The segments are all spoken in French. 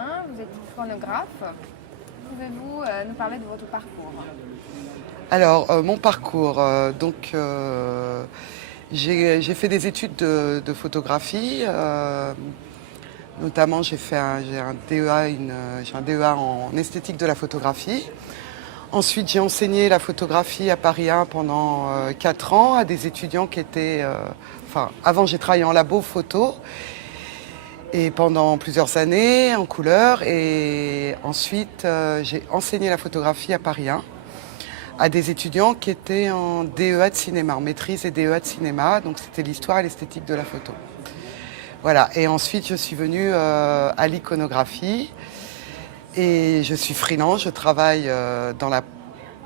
Benjamin, vous êtes iconographe. Pouvez-vous nous parler de votre parcours? Alors, mon parcours, j'ai fait des études de photographie. Notamment, j'ai un DEA, j'ai un DEA en esthétique de la photographie. Ensuite, j'ai enseigné la photographie à Paris 1 pendant 4 ans à des étudiants qui étaient... avant, j'ai travaillé en labo photo et pendant plusieurs années en couleur. Et ensuite, j'ai enseigné la photographie à Paris 1 à des étudiants qui étaient en DEA de cinéma, en maîtrise et DEA de cinéma. Donc, c'était l'histoire et l'esthétique de la photo. Voilà. Et ensuite, je suis venue à l'iconographie. Et je suis freelance, je travaille dans la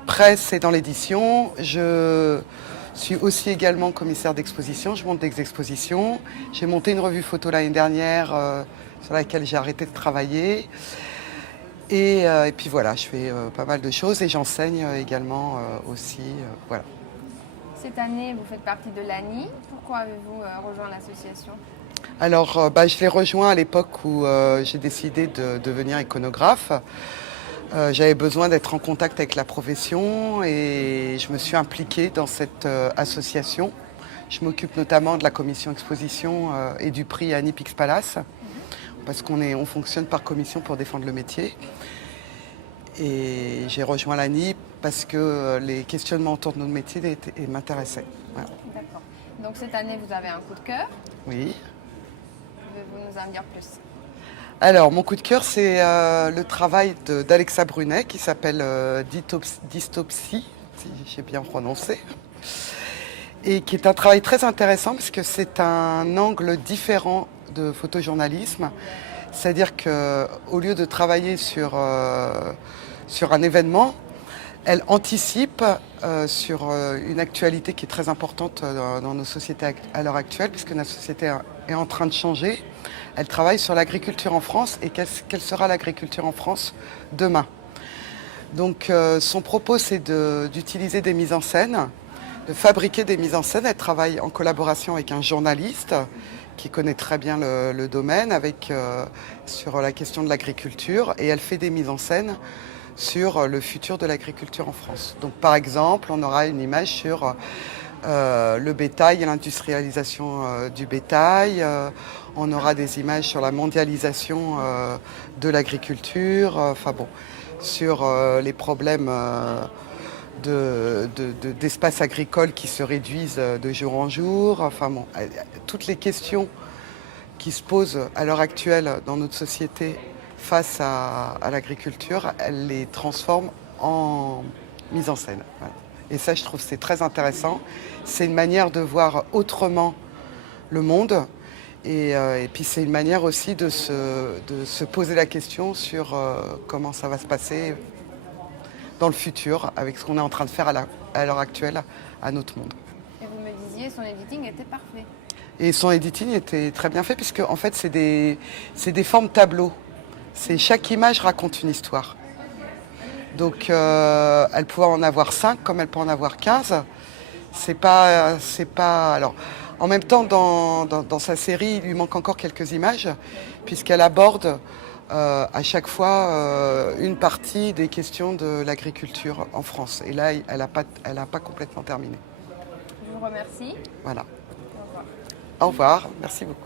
presse et dans l'édition. Je suis aussi également commissaire d'exposition, je monte des expositions. J'ai monté une revue photo l'année dernière sur laquelle j'ai arrêté de travailler. Et puis voilà, je fais pas mal de choses et j'enseigne également aussi. Voilà. Cette année, vous faites partie de l'ANI. Pourquoi avez-vous rejoint l'association? Alors, je l'ai rejoint à l'époque où j'ai décidé de devenir iconographe. J'avais besoin d'être en contact avec la profession et je me suis impliquée dans cette association. Je m'occupe notamment de la commission exposition et du prix Annie Pix Palace, parce on fonctionne par commission pour défendre le métier. Et j'ai rejoint l'ANI parce que les questionnements autour de notre métier m'intéressaient. Voilà. D'accord. Donc cette année, vous avez un coup de cœur. Oui. Pouvez-vous nous en dire plus? Alors, mon coup de cœur, c'est le travail d'Alexa Brunet qui s'appelle Dystopsie, si j'ai bien prononcé, et qui est un travail très intéressant parce que c'est un angle différent de photojournalisme. C'est-à-dire qu'au lieu de travailler sur un événement, elle anticipe sur une actualité qui est très importante dans nos sociétés à l'heure actuelle, puisque notre société est en train de changer. Elle travaille sur l'agriculture en France et quelle sera l'agriculture en France demain. Donc son propos, c'est d'utiliser des mises en scène, de fabriquer des mises en scène. Elle travaille en collaboration avec un journaliste qui connaît très bien le domaine sur la question de l'agriculture, et elle fait des mises en scène sur le futur de l'agriculture en France. Donc par exemple, on aura une image sur le bétail et l'industrialisation du bétail. On aura des images sur la mondialisation de l'agriculture, sur les problèmes d'espaces agricoles qui se réduisent de jour en jour. Toutes les questions qui se posent à l'heure actuelle dans notre société face à l'agriculture, elle les transforme en mise en scène. Voilà. Et ça, je trouve que c'est très intéressant. C'est une manière de voir autrement le monde. Et puis c'est une manière aussi de se poser la question sur comment ça va se passer dans le futur avec ce qu'on est en train de faire à l'heure actuelle à notre monde. Et vous me disiez, son editing était parfait. Et son editing était très bien fait puisque en fait c'est des formes tableaux. Chaque image raconte une histoire. Donc elle peut en avoir 5 comme elle peut en avoir 15. Alors, en même temps, dans sa série, il lui manque encore quelques images, puisqu'elle aborde à chaque fois une partie des questions de l'agriculture en France. Et là, elle n'a pas complètement terminé. Je vous remercie. Voilà. Au revoir. Au revoir, merci beaucoup.